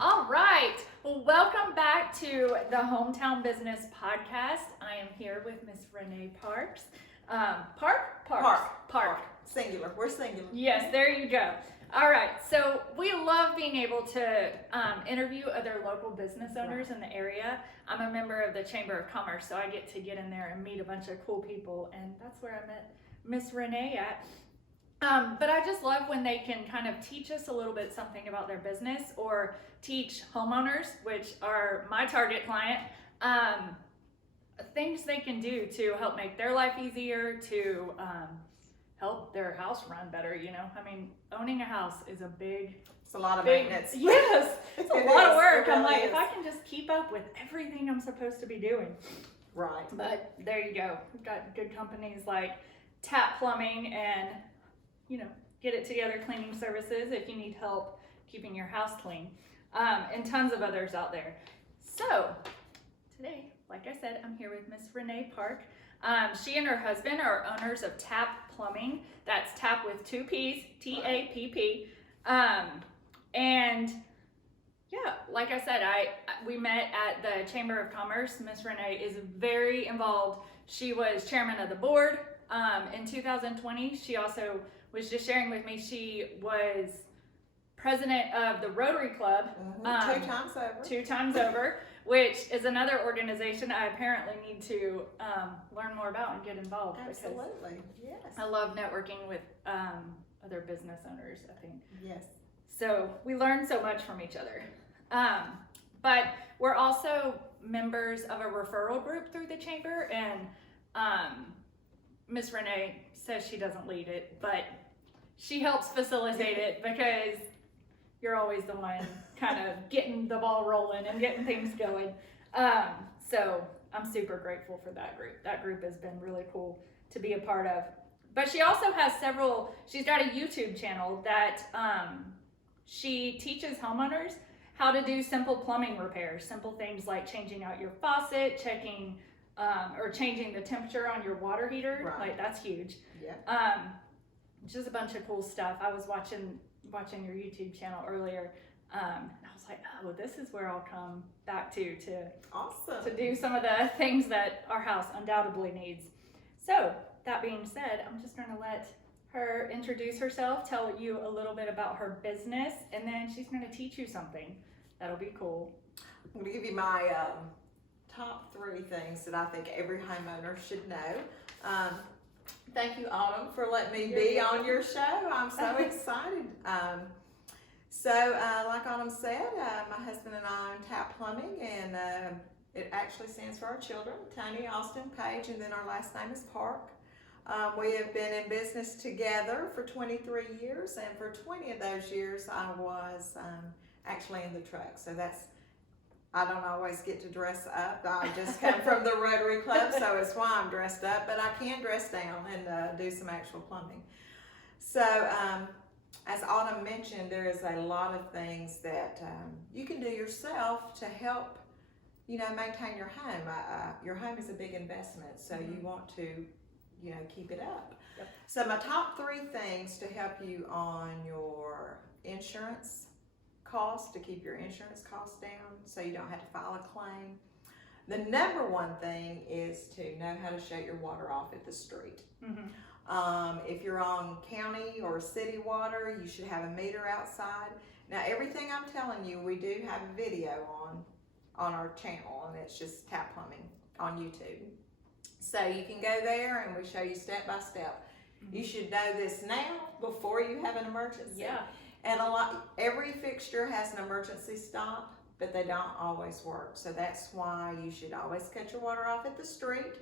All right. Well, welcome back to the Hometown Business Podcast. I am here with Miss Renee Parks. Park. Singular. We're singular. Yes, there you go. All right. So we love being able to interview other local business owners in the area. I'm a member of the Chamber of Commerce, so I get to get in there and meet a bunch of cool people, and that's where I met Miss Renee at. But I just love when they can kind of teach us a little bit something about their business or teach homeowners, which are my target client, things they can do to help make their life easier, to help their house run better. You know, I mean, owning a house is it's a lot of maintenance. Yes, it's a lot of work. I'm like, is. if I can just keep up with everything I'm supposed to be doing. Right. But there you go. We've got good companies like Tapp Plumbing and, you know, Get It Together Cleaning Services if you need help keeping your house clean, and tons of others out there. So today, like I said, I'm here with Miss Renee Park. She and her husband are owners of Tapp Plumbing. That's Tapp with 2 P's, T-A-P-P. And yeah, like I said, we met at the Chamber of Commerce. Miss Renee is very involved. She was chairman of the board in 2020. She also was just sharing with me, she was president of the Rotary Club. 2 times over. 2 times over, which is another organization I apparently need to learn more about and get involved. Absolutely, yes. I love networking with other business owners, I think. Yes. So we learn so much from each other. But we're also members of a referral group through the chamber, and Miss Renee says she doesn't lead it, but she helps facilitate it because you're always the one kind of getting the ball rolling and getting things going. So I'm super grateful for that group. That group has been really cool to be a part of. But she also has she's got a YouTube channel that she teaches homeowners how to do simple plumbing repairs, simple things like changing out your faucet, checking or changing the temperature on your water heater. Right. Like, that's huge. Yeah. Just a bunch of cool stuff. I was watching your YouTube channel earlier, and I was like, oh, this is where I'll come back to Awesome. to do some of the things that our house undoubtedly needs. So that being said, I'm just going to let her introduce herself, tell you a little bit about her business, and then she's going to teach you something. That'll be cool. I'm going to give you my top 3 things that I think every homeowner should know. Thank you, Autumn, for letting me be on your show. I'm so excited. Like Autumn said, my husband and I own Tapp Plumbing, and it actually stands for our children, Tony, Austin, Paige, and then our last name is Park. We have been in business together for 23 years, and for 20 of those years I was actually in the truck. So I don't always get to dress up. I just come from the Rotary Club, so it's why I'm dressed up, but I can dress down and do some actual plumbing. So as Autumn mentioned, there is a lot of things that you can do yourself to help, maintain your home. Your home is a big investment, so you want to, keep it up. Yep. So my top 3 things to help you on your insurance costs, to keep your insurance costs down so you don't have to file a claim. The number 1 thing is to know how to shut your water off at the street. Mm-hmm. If you're on county or city water, you should have a meter outside. Now, everything I'm telling you, we do have a video on our channel, and it's just Tapp Plumbing on YouTube. So you can go there and we show you step by step. Mm-hmm. You should know this now before you have an emergency. Yeah. And every fixture has an emergency stop, but they don't always work. So that's why you should always cut your water off at the street.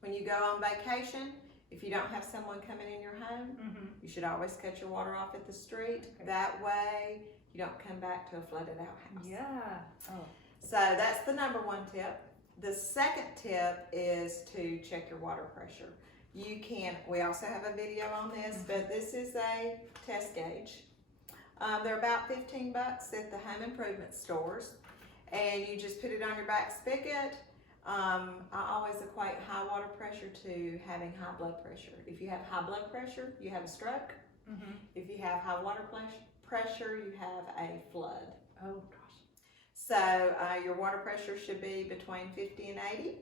When you go on vacation, if you don't have someone coming in your home, you should always cut your water off at the street. Okay. That way you don't come back to a flooded out house. Yeah. Oh. So that's the number 1 tip. The second tip is to check your water pressure. We also have a video on this, but this is a test gauge. They're about $15 at the home improvement stores, and you just put it on your back spigot. I always equate high water pressure to having high blood pressure. If you have high blood pressure, you have a stroke. If you have high water pressure, you have a flood. Oh gosh. So your water pressure should be between 50 and 80.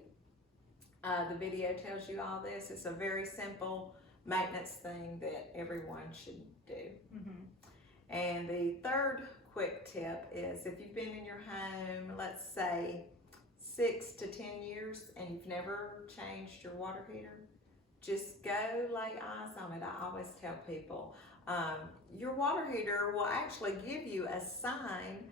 The video tells you all this. It's a very simple maintenance thing that everyone should do. And the third quick tip is if you've been in your home, let's say 6 to 10 years and you've never changed your water heater, just go lay eyes on it. I always tell people, your water heater will actually give you a sign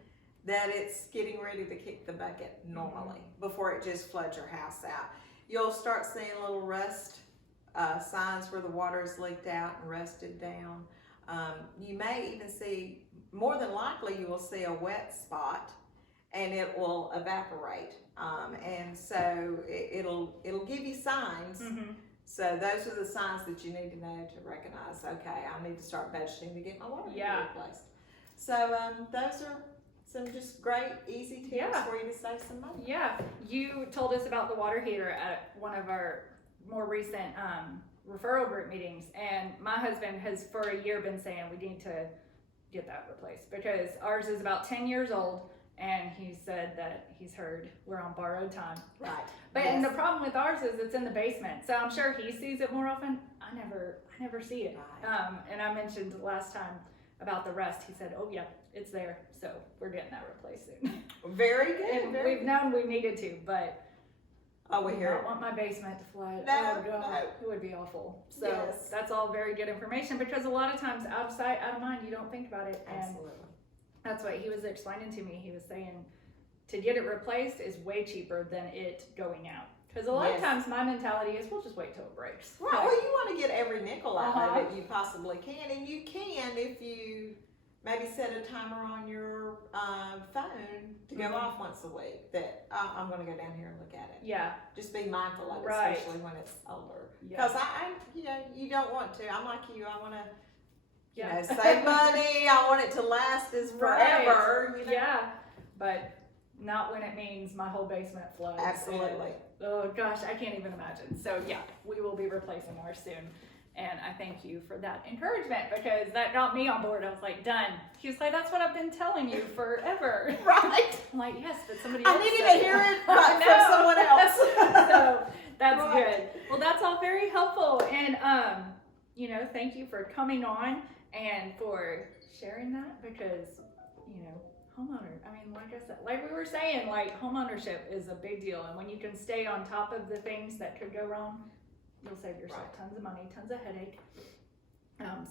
that it's getting ready to kick the bucket normally before it just floods your house out. You'll start seeing little rust signs where the water is leaked out and rusted down. You may even see, more than likely, you will see a wet spot and it will evaporate. And so it'll give you signs. So those are the signs that you need to know to recognize, okay, I need to start budgeting to get my water heater replaced. So those are some just great, easy tips for you to save some money. Yeah, you told us about the water heater at one of our more recent referral group meetings, and my husband has for a year been saying we need to get that replaced because ours is about 10 years old, and he said that he's heard we're on borrowed time. Right. But and the problem with ours is it's in the basement, so I'm sure he sees it more often. I never see it. Right. And I mentioned last time about the rust. He said, "Oh yeah, it's there." So we're getting that replaced soon. Very good. And we've known we needed to, but we I hear don't want my basement to flood. No, oh God, no. it would be awful. So that's all very good information because a lot of times out of sight, out of mind, you don't think about it. And Absolutely. that's what he was explaining to me. He was saying to get it replaced is way cheaper than it going out. Because a lot of times my mentality is we'll just wait till it breaks. Right. Well, you want to get every nickel out of it you possibly can, and you can if you maybe set a timer on your phone to go off once a week. That I'm going to go down here and look at it. Yeah. Just be mindful of it, Right. especially when it's older. Because you don't want to. I'm like you. I want to, save money. I want it to last as forever. Right. Yeah. But not when it means my whole basement floods. Absolutely. Oh gosh, I can't even imagine. So yeah, we will be replacing ours soon. And I thank you for that encouragement because that got me on board. I was like, done. He was like, that's what I've been telling you forever. Right. I'm like, yes, but somebody else I needed said to hear it I from someone else. So that's Right. good. Well, that's all very helpful. And, thank you for coming on and for sharing that because, like we were saying, like home ownership is a big deal. And when you can stay on top of the things that could go wrong, you'll save yourself tons of money, tons of headache.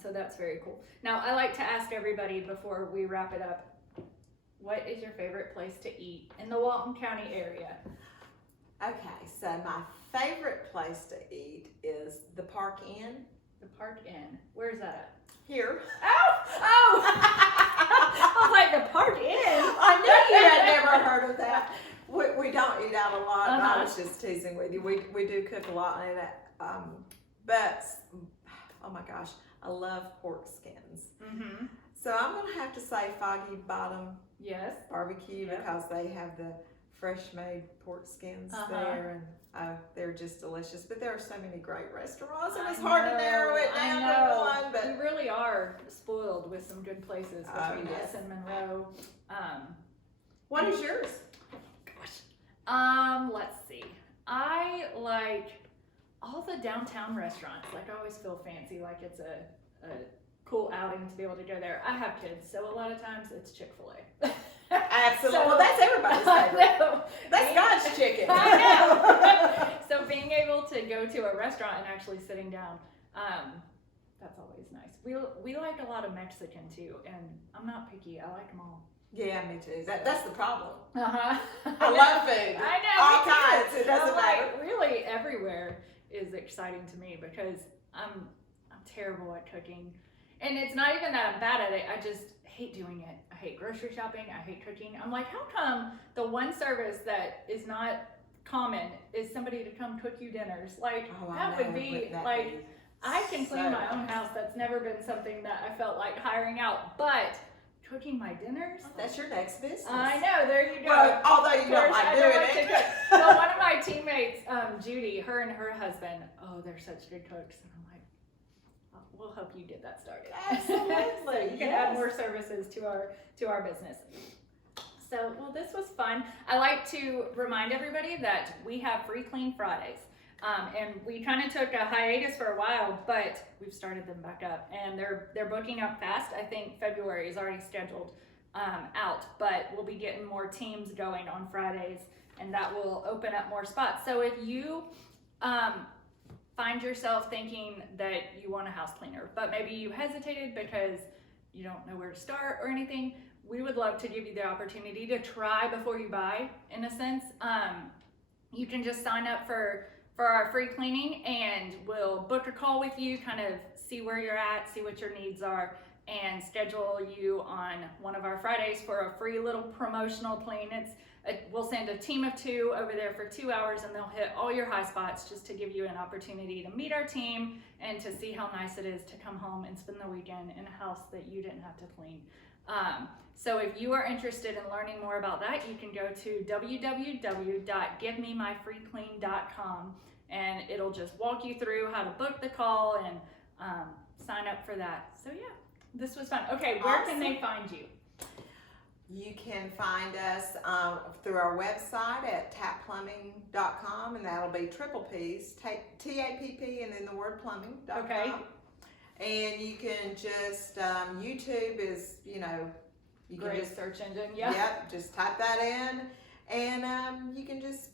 So that's very cool. Now, I like to ask everybody before we wrap it up, what is your favorite place to eat in the Walton County area? Okay, so my favorite place to eat is the Park Inn. The Park Inn. Where's that at? Here. Oh! I was like, the Park Inn? I knew you had never heard of that. We don't eat out a lot. I was just teasing with you. We do cook a lot in it. But, oh my gosh, I love pork skins. So I'm going to have to say Foggy Bottom Barbecue because they have the fresh made pork skins there and they're just delicious. But there are so many great restaurants and it's hard to narrow it down to one. But we really are spoiled with some good places between us and Monroe. What is yours? Let's see. I like all the downtown restaurants. Like I always feel fancy, like it's a cool outing to be able to go there. I have kids, so a lot of times it's Chick-fil-A. Absolutely. Well, that's everybody's favorite. That's God's chicken. I know. So being able to go to a restaurant and actually sitting down, that's always nice. We like a lot of Mexican too, and I'm not picky. I like them all. Yeah, me too. That's the problem. I love food. I know. All kinds. It doesn't matter. Really, everywhere is exciting to me because I'm terrible at cooking, and it's not even that I'm bad at it. I just hate doing it. I hate grocery shopping. I hate cooking. I'm like, how come the one service that is not common is somebody to come cook you dinners? Like that would be like I can clean my own house. That's never been something that I felt like hiring out, but cooking my dinners. That's your next business. I know, there you go. Well, although you don't like doing it. Well, one of my teammates, Judy, her and her husband, they're such good cooks. And I'm like, we'll help you get that started. Absolutely. So you can add more services to our business. Well, this was fun. I like to remind everybody that we have free clean Fridays. And we kind of took a hiatus for a while, but we've started them back up, and they're booking up fast. I think February is already scheduled out, but we'll be getting more teams going on Fridays, and that will open up more spots. So if you find yourself thinking that you want a house cleaner, but maybe you hesitated because you don't know where to start or anything, we would love to give you the opportunity to try before you buy, in a sense. You can just sign up for our free cleaning, and we'll book a call with you, kind of see where you're at, see what your needs are, and schedule you on one of our Fridays for a free little promotional clean. We'll send a team of 2 over there for 2 hours, and they'll hit all your high spots just to give you an opportunity to meet our team and to see how nice it is to come home and spend the weekend in a house that you didn't have to clean. So if you are interested in learning more about that, you can go to www.givememyfreeclean.com, and it'll just walk you through how to book the call and sign up for that. So yeah, this was fun. Okay, where can they find you? You can find us through our website at tapplumbing.com, and that'll be triple P's, T-A-P-P, and then the word plumbing.com. Okay. And you can just, YouTube is, you can Great just search engine, yeah. Yep, just type that in, and you can just,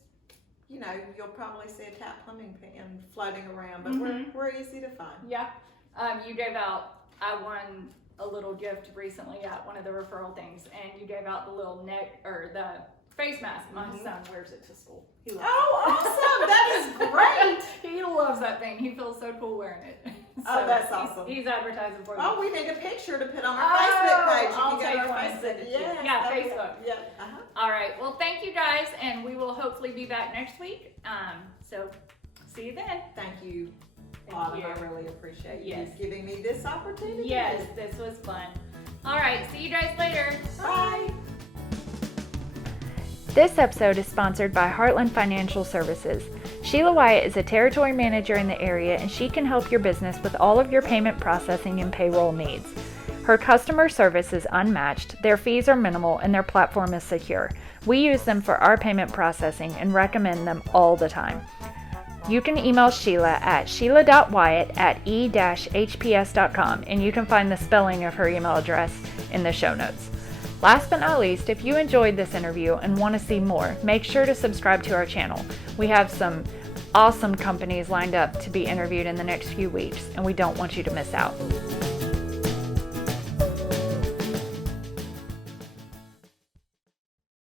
you'll probably see a Tapp plumbing pan floating around, but we're easy to find. Yeah. I won a little gift recently at one of the referral things, and you gave out the little neck, or the face mask. My son wears it to school. He loves Awesome! That is great! He loves that thing. He feels so cool wearing it. So that's awesome. He's advertising for me. Oh, we need a picture to put on our Facebook page. I'll take one and send it to you. Yeah, Facebook. Yeah. All right. Well, thank you guys, and we will hopefully be back next week. So see you then. Thank you. Thank you. I really appreciate you giving me this opportunity. Yes, this was fun. All right. See you guys later. Bye. This episode is sponsored by Heartland Financial Services. Sheila Wyatt is a territory manager in the area, and she can help your business with all of your payment processing and payroll needs. Her customer service is unmatched, their fees are minimal, and their platform is secure. We use them for our payment processing and recommend them all the time. You can email Sheila at sheila.wyatt at e-hps.com, and you can find the spelling of her email address in the show notes. Last but not least, if you enjoyed this interview and want to see more, make sure to subscribe to our channel. We have some awesome companies lined up to be interviewed in the next few weeks, and we don't want you to miss out.